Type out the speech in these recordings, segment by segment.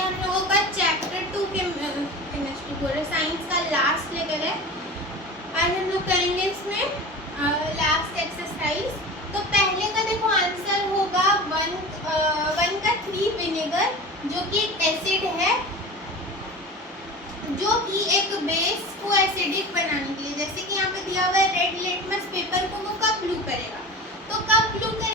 हम लोगों का चैप्टर 2 केमिस्ट्री बोल साइंस का लास्ट लेकर है। आज हम लोग करेंगे इसमें लास्ट एक्सरसाइज। तो पहले का देखो आंसर होगा 1 का 3 विनेगर, जो कि एक एसिड है, जो कि एक बेस को एसिडिक बनाने के लिए, जैसे कि यहाँ पे दिया हुआ है रेड लिटमस पेपर को वो कब ब्लू करेगा, तो कब ब्लू करेगा,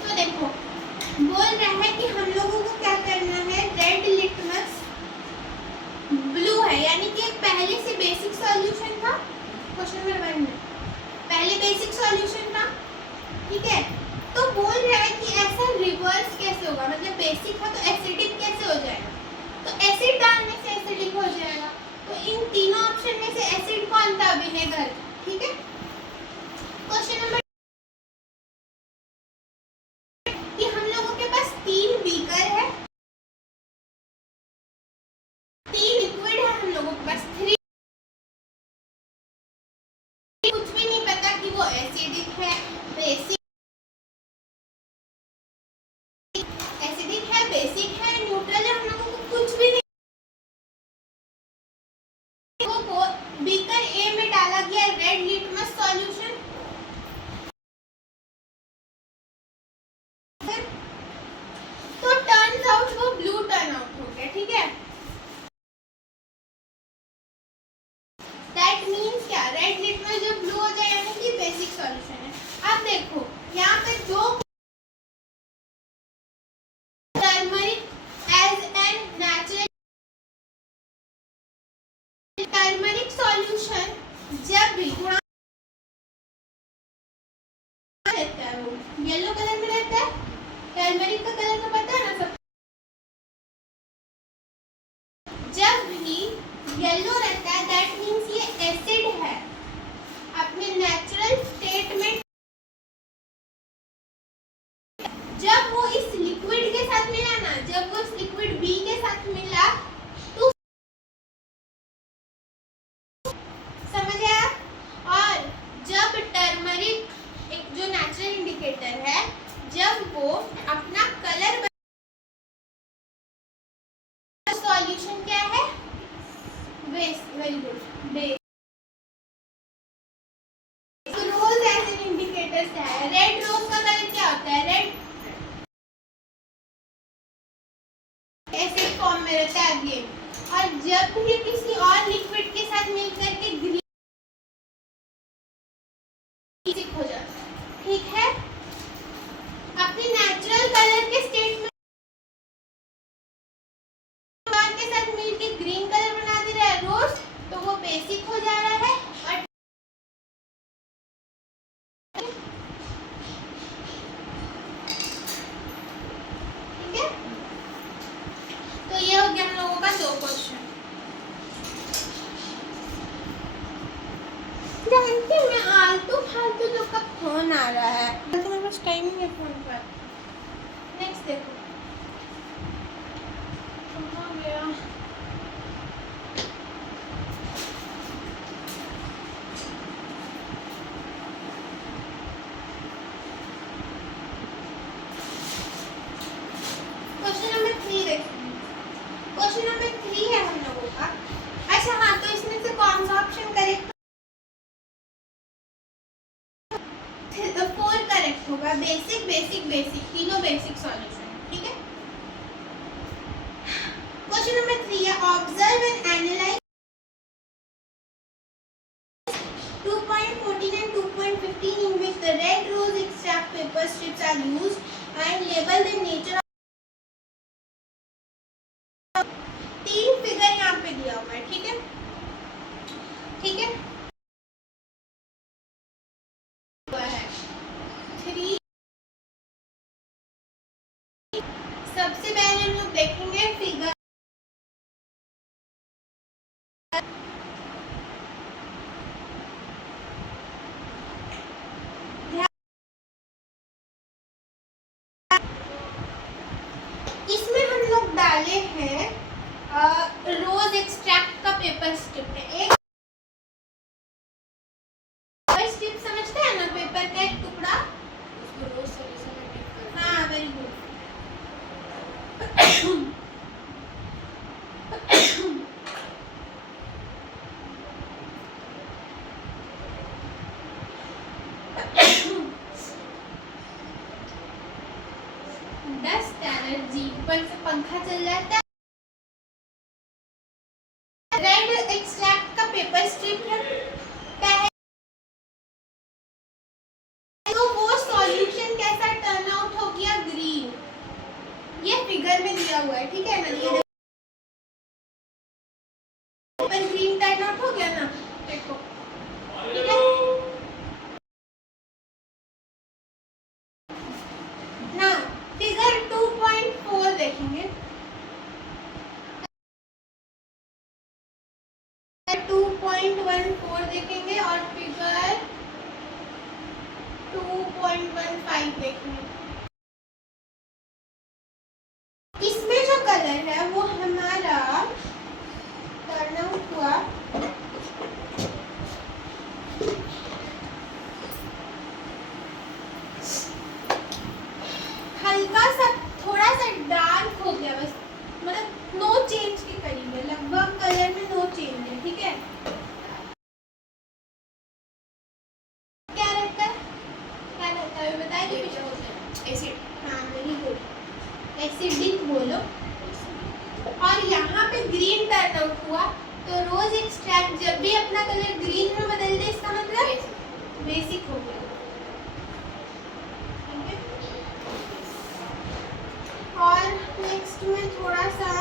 तो देखो बोल रहा है कि हम लोगों को क्या करना है, रेड लिटमस ब्लू है, यानी कि पहले से बेसिक सॉल्यूशन था, क्वेश्चन नंबर 1 में पहले बेसिक सॉल्यूशन था, ठीक है। तो बोल रहा है कि ऐसा रिवर्स कैसे होगा, मतलब बेसिक था तो एसिडिक कैसे हो जाएगा, तो एसिड डालने से एसिडिक हो जाएगा। तो इन तीनों ऑप्शन में से एसिड कौन था, विनेगर, ठीक है। क्वेश्चन नंबर कि हम लोगों के पास 3 बीकर है, 3 लिक्विड है, हम लोगों के पास 3, कुछ भी नहीं पता कि वो एसिडिक है, बेसिक है, बेसिक है, न्यूट्रल है, हम लोगों को कुछ भी नहीं। वो बीकर ए में डाला गया रेड लिटमस सॉल्यूशन, तो टर्न्स आउट वो ब्लू टर्न आउट हो गया, ठीक है। दैट मीन्स क्या, रेड लिटमस जब ब्लू हो जाए यानी कि बेसिक सॉल्यूशन है। अब देखो यहाँ पे दो turmeric as an natural turmeric solution, जब भी यहाँ रहता है वो येलो कलर में रहता है, टर्मरिक का कलर तो पता है ना सब, जब भी येलो रहता है दैट मीन्स ये एसिड है, अपने नेचुरल स्टेट में। जब वो इस लिक्विड के साथ मिला ना, जब वो इस लिक्विड बी के साथ मिला तो समझ आया। और जब टर्मरिक एक जो नेचुरल इंडिकेटर है, जब वो अपना कलर सॉल्यूशन क्या है, base, very good, base. Rose as an indicator क्या है, रेड रोज का कलर क्या होता है, रेड एसिड फॉर्म में रहता है अगेन, और जब भी किसी और लिक्विड के साथ मिलकर के ग्रीन हो जाता है, ठीक है। अपने नेचुरल कलर के स्टेट में के साथ मिलकर ग्रीन कलर बना दे रहा है रोज, तो वो बेसिक हो जा रहा है। और ठीक है, तो ये हो गया हम लोगों का 2 क्वेश्चन। जानती मैं आलतू फालतू लोग का फोन आ रहा है, तो मेरे पास टाइम नहीं है फोन पर। नेक्स्ट देखो कहाँ गया, क्वेश्चन नंबर 3 देखो, क्वेश्चन नंबर 3 है हम लोगों का। अच्छा हाँ, तो इसमें से कौन सा ऑप्शन करेक्ट, 4 करेक्ट होगा, बेसिक बेसिक बेसिक, तीनों बेसिक सॉल्यूशन, ठीक है। क्वेश्चन नंबर 3 है, observe and analyse 2.14 and 2.15 in which the red rose extract paper strips are used and label the nature of 3 figure यहाँ पे दिया हुआ है, ठीक है, ठीक है। 3 सबसे पहले हम लोग देखेंगे फिगर, पेपर स्ट्रिप है। एक पेपर स्ट्रिप समझते हैं ना, पेपर का एक टुकड़ा, उसको रोज सॉल्यूशन में डिप करते हैं। हाँ वेरी गुड। डस्ट एलर्जी, ऊपर से पंखा चल जाता है। रेड एक्सट्रैक्ट का पेपर स्ट्रिप है, तो वो सॉल्यूशन कैसा टर्न आउट हो गया, ग्रीन। ये फिगर में दिया हुआ है, ठीक है ना, ये पेपर ग्रीन टर्न आउट हो गया ना, देखो ठीक है ना। फिगर 2.4 देखेंगे, 2.14 देखेंगे और फिगर 2.15 देखेंगे। इसमें जो कलर है वो हमारा टर्न आउट हुआ हल्का सा, थोड़ा सा डार्क हो गया बस, मतलब नो चेंज के करीब है, लगभग कलर में नो चेंज है, ठीक है। क्या रहता है, क्या रहता है बताइए। ये क्या होता है? एसिड। हाँ वेरी गुड, एसिडिक बोलो। और यहाँ पे ग्रीन टर्न आउट हुआ, तो रोज एक्सट्रैक्ट जब भी अपना कलर ग्रीन में बदल दे, इसका मतलब बेसिक हो गया, ठीक है। और नेक्स्ट में थोड़ा सा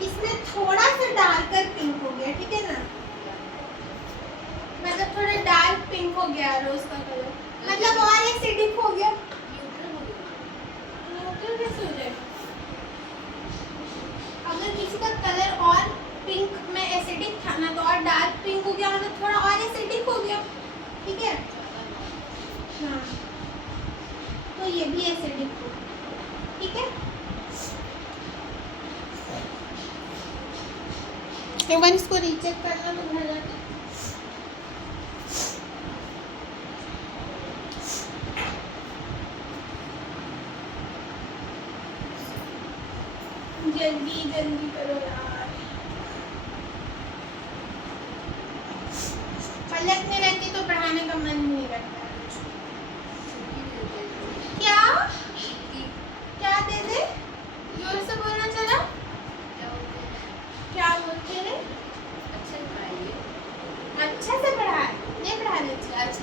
इसमें थोड़ा सा डार्कर पिंक हो गया, ठीक है ना, मतलब थोड़ा डार्क पिंक हो गया रोज का कलर, मतलब और एसिडिक हो गया। न्यूट्रल कैसे हो जाएगा? अगर किसी का कलर और पिंक में एसिडिक था ना, तो और डार्क पिंक हो गया, मतलब थोड़ा और एसिडिक हो गया, ठीक है। हाँ तो ये भी एसिडिक हो, ठीक है। एक बार इसको रीचेक करना तो घर जाके। जल्दी जल्दी करो यार, पलक में रहती तो पढ़ाने का मन नहीं करता। क्या क्या दे दे, जोर से बोलना चला, क्या बोलते हैं? अच्छा से पढ़ाए, नहीं पढ़ाने अच्छे से।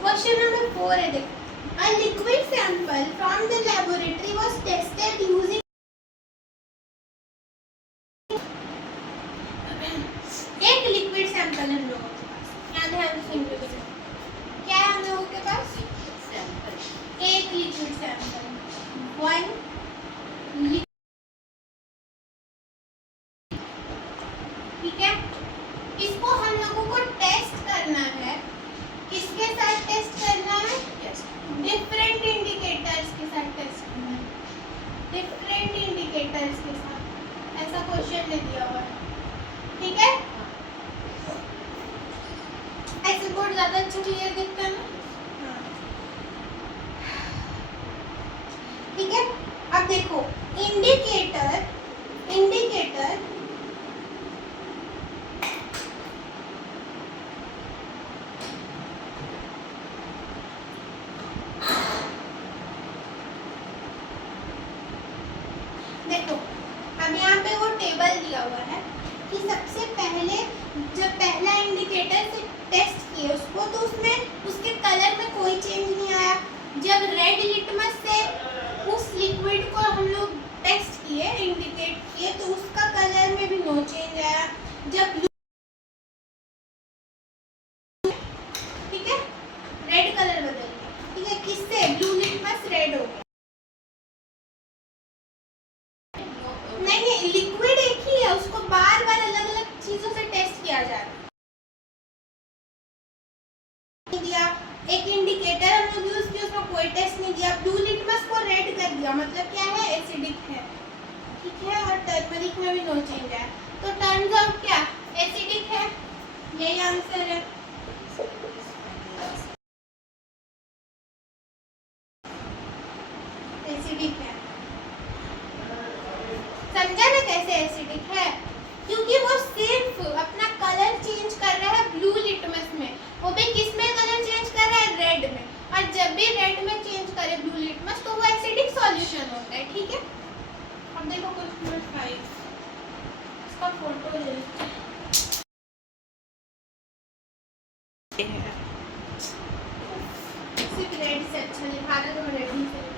क्वेश्चन नंबर 4 है, देखो। A liquid sample from the laboratory was tested using एक लिक्विड सैंपल हम लोगों के पास, यहाँ ध्यान से सुनिए, क्या है हम लोगों के पास? एक लिक्विड सैंपल, वन ठीक है। इसको हम लोगों को टेस्ट करना है, किसके साथ टेस्ट करना है? डिफरेंट इंडिकेटर्स के साथ टेस्ट करना है, डिफरेंट इंडिकेटर्स के साथ, ऐसा क्वेश्चन दे दिया हुआ है, ठीक है। ऐसे बोर्ड ज्यादा अच्छा क्लियर दिखता है ना, ठीक है। अब देखो इंडिकेटर, इंडिकेटर देखो, अब यहाँ पे वो टेबल दिया हुआ है कि सबसे पहले जब पहला इंडिकेटर से टेस्ट किए उसको, तो उसमें उसके कलर में कोई चेंज नहीं आया। जब रेड लिटमस से उस लिक्विड को हम लोग टेस्ट किए, इंडिकेट किए, तो उसका कलर में भी नो चेंज आया। जब ठीक है, रेड कलर बदल गया, ठीक है, किससे? ब्लू लिटमस रेड हो गया। नहीं, लिक्विड एक ही है, उसको बार बार अलग अलग चीजों से टेस्ट किया जा रहा है। दिया एक इंडिकेटर हम लोग यूज किया, उसमें कोई टेस्ट नहीं दिया, ब्लू लिटमस को रेड कर दिया, मतलब क्या है, एसिडिक है, ठीक है। और टर्मरिक में भी नो चेंज है, तो टर्न्स आउट क्या, एसिडिक है, यही आंसर है। एसिडिक है, समझा ना कैसे एसिडिक है, क्योंकि वो सिर्फ अपना कलर चेंज कर रहा है ब्लू लिटमस में, वो भी किस में कलर चेंज कर रहा है, रेड में, और जब भी रेड में चेंज करे ब्लू लिटमस तो वो एसिडिक सॉल्यूशन होता है, ठीक है। अब देखो क्वेश्चन नंबर 5, इसका फोटो ले लेते हैं। सिर्फ रेड से अच्छा लिखा रहा तो मैं रेड ही से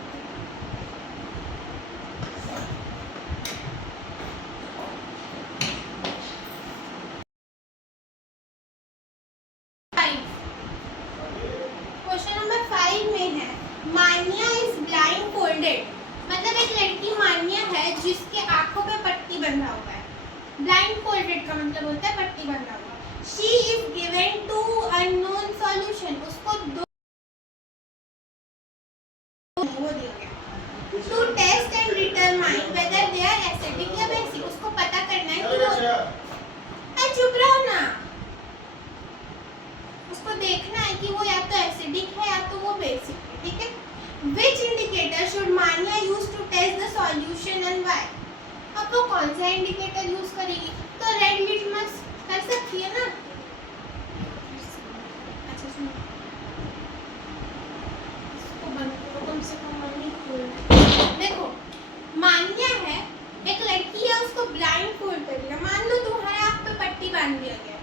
क्वेश्चन नंबर 5 में है, मान्या इज ब्लाइंड फोल्डेड, मतलब एक लड़की मान्या है जिसके आंखों पे पट्टी बंधा हुआ है। ब्लाइंड फोल्डेड का मतलब होता है पट्टी बंधा हुआ। She is given to unknown solution, उसको दो वो दिया गया to test and determine whether they are acidic या बेसिक, उसको पता करना है कि वो चुप रहो ना, उसको देखना है कि वो या तो एसिडिक है या तो वो बेसिक है, ठीक है। Which indicator should Manya use to test the solution and why? अब वो कौन सा इंडिकेटर यूज करेगी, तो रेड लिटमस कर सकती है ना। अच्छा सुनो, इसको बंद करो, कम से कम मन नहीं खोलना। देखो मान्या है, एक लड़की है, उसको ब्लाइंड फोल्ड कर दिया, मान लो तुम्हारे आँख पे पट्टी बांध दिया गया,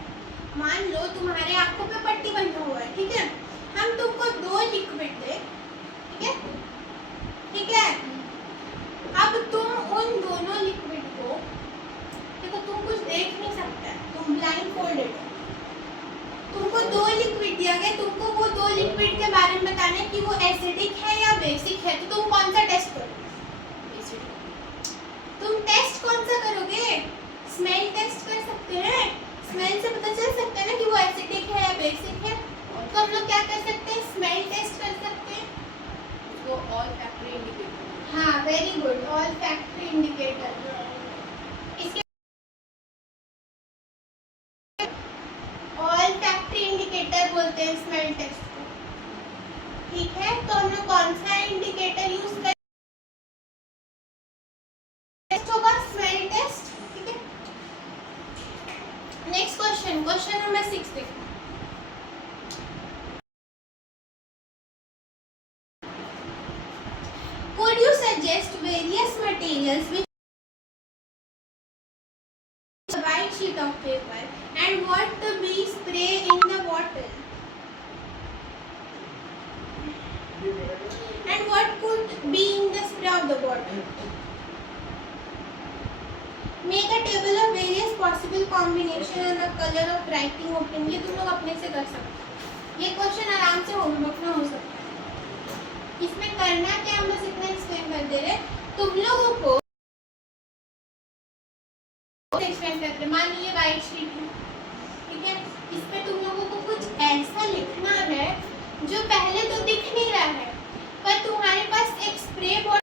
मान लो तुम्हारे आंखों पे पट्टी बंधा हुआ है, ठीक है। हम तुमको दो लिक्विड दे, ठीक है, ठीक है। अब तुम उन दोनों लिक्विड को, देखो तुम कुछ देख नहीं सकते, तुम ब्लाइंड फोल्डेड हो, तुमको दो लिक्विड दिया गया, तुमको वो दो लिक्विड के बारे में बताना है कि वो एसिडिक है या बेसिक है, तो तुम कौन सा टेस्ट करोगे, तुम टेस्ट कौन सा करोगे, स्मेल टेस्ट कर सकते हैं, स्मेल से पता चल सकता है ना कि वो एसिडिक है या बेसिक है, तो हम लोग क्या कर सकते हैं, स्मेल टेस्ट कर सकते हैं, वो ऑल फैक्टरी इंडिकेटर। हाँ very good, all factory indicator, इसके ऑल फैक्टरी इंडिकेटर बोलते हैं स्मेल टेस्ट को, ठीक है। तो हम लोग कौन सा इंडिकेटर यूज कर टेस्ट होगा, स्मेल टेस्ट, ठीक है। नेक्स्ट क्वेश्चन, क्वेश्चन नंबर 6 देखो। Could you suggest various materials which a white sheet of paper and what to be spray in the bottle? And what could be in the spray of the bottle? Make a table of various possible combination and a color of writing open. ये तुम लोग अपने से कर सकते हो, ये question आराम से होमवर्क में हो सकता है। इसमें करना क्या, हम बस इतना एक्सप्लेन कर दे रहे, तुम लोगों को एक्सप्लेन करते, मान लीजिए वाइट शीट है, ठीक है, इस पे तुम लोगों को कुछ ऐसा लिखना है जो पहले तो दिख नहीं रहा है, पर तुम्हारे पास एक स्प्रे बॉटल,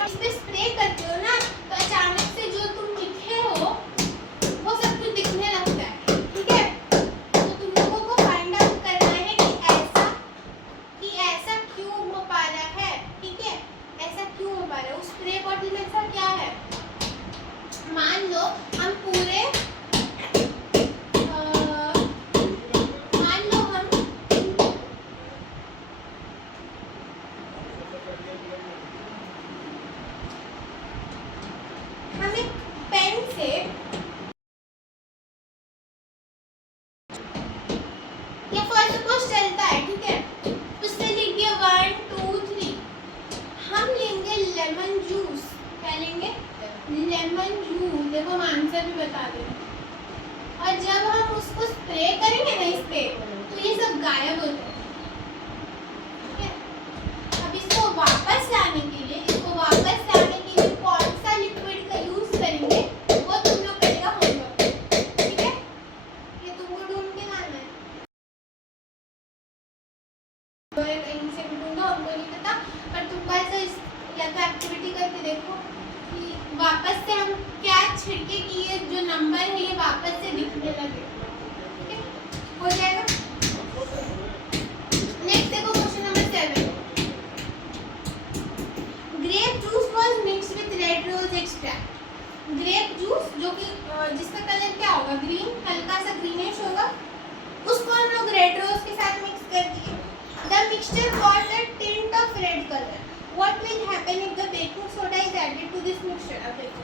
इस पे स्प्रे करते हो ना, तो अचानक से जो तुम लिखे हो वो सब कुछ दिखने लगता है, ठीक है। तो तुम लोगों को फाइंड आउट करना है कि ऐसा क्यों हो पा रहा है, ठीक है, ऐसा क्यों हो पा रहा है। उस स्प्रे बॉटल में ऐसा क्या है, मान लो हम पूरे मान लो हम एक पेन से या फॉर सपोज चलता है, ठीक है, उससे लिख दिया 1 2 3, हम लेंगे लेमन जूस, क्या लेंगे, लेमन जूस, देखो हम आंसर भी बता दें, और जब हम उसको स्प्रे करेंगे ना इस पे, तो ये सब गायब हो जाएगा, ठीक है। अब इसको वापस लाने के लिए, इसको वापस लाने के लिए कौन सा लिक्विड का यूज करेंगे, वो तुम लोग करेगा होमवर्क, ठीक है, ये तुमको ढूंढ के लाना है। छिड़के कि ये जो नंबर है ये वापस से दिखने लगे। ठीक है, हो जाएगा। नेक्स्ट देखो question number 7। Grape juice was mixed with red rose extract. Grape juice जो कि जिसका कलर क्या होगा, ग्रीन, हल्का सा ग्रीनिश होगा, उसको हम लोग रेड रोज के साथ मिक्स कर दिए। The mixture got the tint of red colour. What will happen if the baking soda is added to this mixture. अब देखो,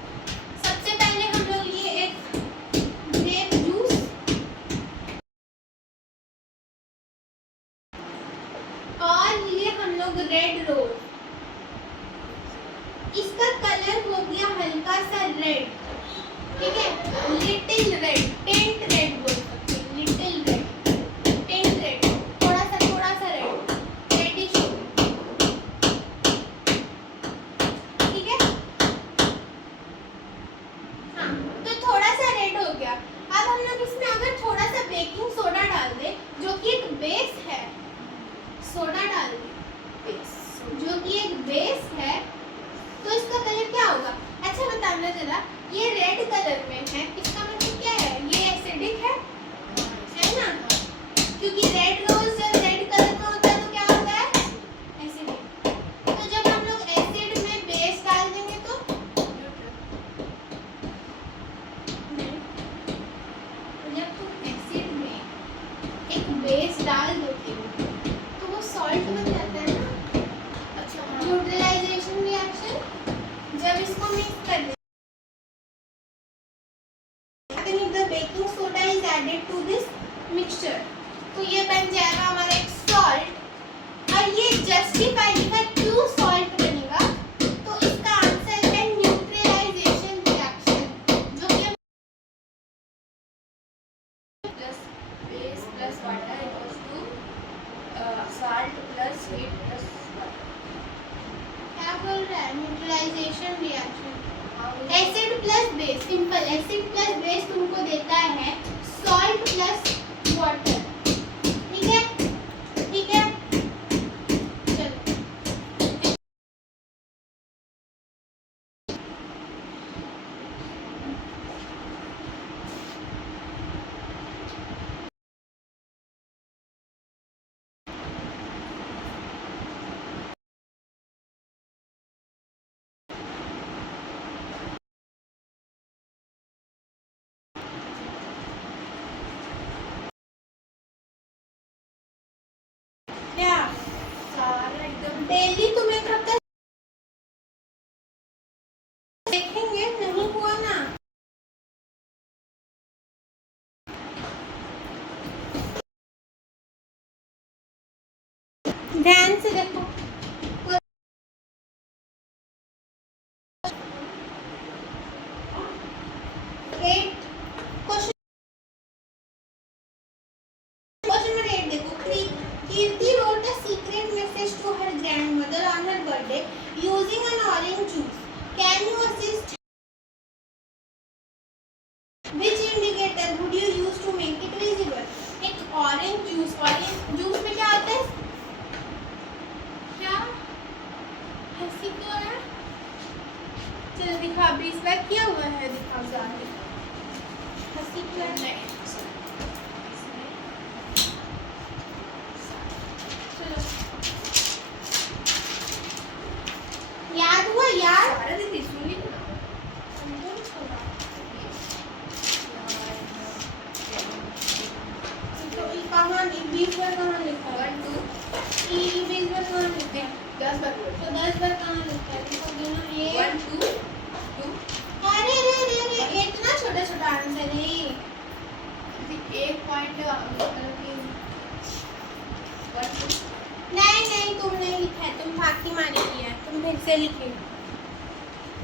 सबसे पहले हम लोग लिए एक ग्रेप जूस और लिए हम लोग रेड रोज। इसका कलर हो गया हल्का सा रेड, ठीक है, लिटिल रेड, टेंट रेड बोल सकते हैं, लिटिल रेड, टेंट रेड, थोड़ा सा रेड, रेडिश, ठीक है। हाँ, तो थोड़ा सा रेड हो गया। अब हम लोग इसमें अगर थोड़ा सा बेकिंग सोडा डाल दे, जो कि एक बेस है, सोडा डाल दे बेस, जो कि एक बेस है, तो इसका कलर क्या होगा। अच्छा बताना जरा, ये रेड कलर में है, इसका मतलब क्या है, ये एसिडिक है ना, क्योंकि रेड रोज जब रेड कलर में होता है तो क्या होता है, एसिडिक। तो जब हम लोग एसिड में बेस डाल देंगे तो नहीं, जब तुम एसिड में एक बेस डाल दोगे तो वो सॉल्ट बन जाता है ना। अच्छा, न्यूट्रलाइजेशन रिएक्शन, जब इसको मिक्स कर दें, if the baking soda is added to this mixture, तो ये बन जाएगा हमारा एक सॉल्ट। और ये जस्टिफाई है क्यों सॉल्ट बनेगा, तो इसका आंसर है न्यूट्रलाइजेशन रिएक्शन, जो कि plus base plus water equals to salt plus heat plus क्या बोल रहा है, neutralisation reaction. Acid plus base, simple, acid plus base तुमको देता है सॉल्ट प्लस वाटर, ठीक है, ठीक है। चलो, क्या सारा एकदम डेली तुम्हें कब तक देखेंगे, नहीं हुआ ना। ध्यान से देखो, क्वेश्चन नंबर 8 देखो। कीर्ति wrote a secret message to her grandmother on her birthday using an orange juice. Can you assist? Which indicator would you use to make it visible? एक orange juice में क्या होता है, क्या हंसी क्यों है, चलो दिखा, अभी इस बार किया हुआ है, दिखा जाके हंसी क्यों है। चलो, याद हुआ, याद सारा दिन सुनी ना तो कहाँ 20 बार कहाँ लिखा है, 1 2 20 बार कहाँ लिखा है, 10 बार तो 10 बार कहाँ लिखा है, देखो दोनों 1 एक, 2 2 अरे रे रे रे, इतना छोटा छोटा आंसर है। एक पॉइंट मतलब कि 1 2 नहीं तुम नहीं लिखा है, तुम फाकी मारी किया है, तुम फिर से लिखे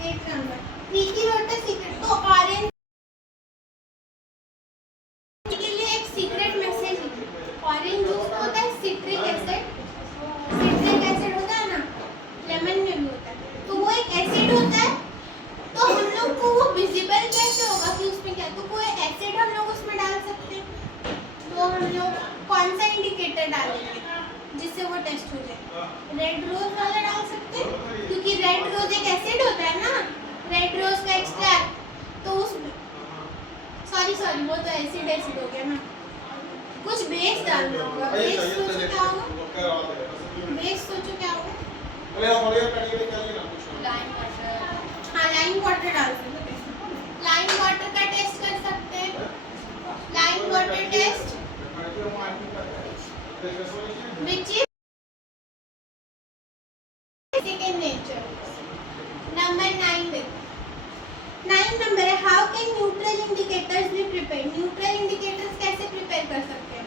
8 number. Preeti wrote a secret, तो ऑरेंज के लिए एक सीक्रेट मैसेज लिखो। ऑरेंज जूस होता है सिट्रिक एसिड, सिट्रिक एसिड होता है ना, लेमन में भी होता है, तो वो एक एसिड होता है। तो हम लोग को वो विजिबल कैसे होगा कि उसमें क्या, तो कोई एसिड हम लोग उसमें डाल सकते हैं, तो हम लोग कौन सा इंडिकेटर डालेंगे जिससे वो टेस्ट हो जाए, रेड रोज वाला डाल सकते हैं, क्योंकि रेड रोज एक एसिड होता है ना, रेड रोज का एक्सट्रैक्ट, तो उसमें सॉरी वो तो एसिड हो गया ना। कुछ बेस डालना होगा। बेस सोचो क्या होगा? बेस सोचो क्या होगा? Lime water. हाँ, लाइम वाटर डाल सकते हैं। लाइम वाटर का टेस्ट कर सकते हैं। Lime water test which is basic in nature. Number 9 देखो। 9 नंबर है, how can neutral indicators be prepare. Neutral indicators कैसे प्रिपेयर कर सकते हैं?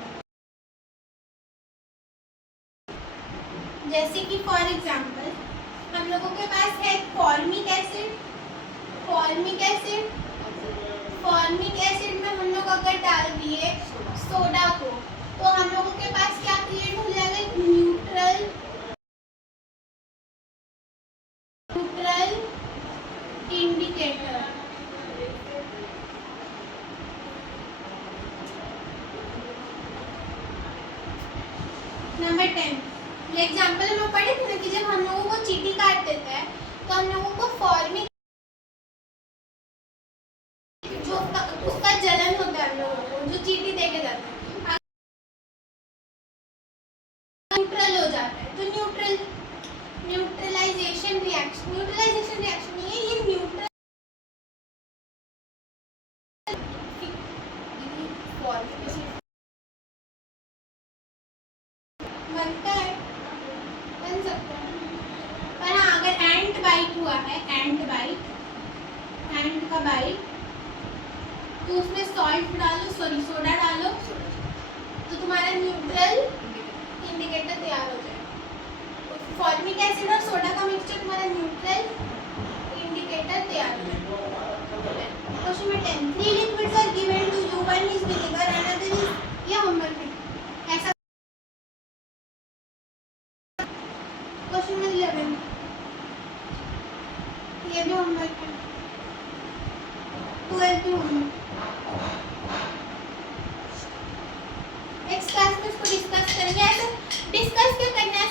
जैसे कि फॉर एग्जांपल हम लोगों के पास है फॉर्मिक एसिड। फॉर्मिक एसिड में हम लोग अगर डाल दिए सोडा को, तो हम लोगों के पास क्या क्रिएट हो जाएगा? एक न्यूट्रल इंडिकेटर। नंबर 10 ये एग्जांपल हम लोग पढ़े थे ना कि जब हम लोगों को चींटी काट देता है तो हम लोगों को फॉर्मिक जो उसका जलन होता है हम लोगों को, जो चींटी देके जाता है, न्यूट्रल हो जाता है। तो न्यूट्रलाइजेशन रिएक्शन नहीं है, ये न्यूट्रल बनता है, बन सकता है। पर हाँ, अगर एंट बाइट हुआ है, एंट का बाइट, तो उसमें सॉल्ट डालो, सोडा डालो, तो तुम्हारा न्यूट्रल इंडिकेटर तैयार हो जाएगा। फॉर्मिक एसिड और सोडा का मिक्सचर तुम्हारा न्यूट्रल इंडिकेटर तैयार हो जाएगा। Question number 10 3 liquids are given to you, one is vinegar, another is, ये होमवर्क है ऐसा। क्वेश्चन नंबर 11 ये भी होमवर्क है। 12 भी होमवर्क। नेक्स्ट क्लास में इसको डिस्कस करेंगे। ऐसे डिस्कस क्या करना है?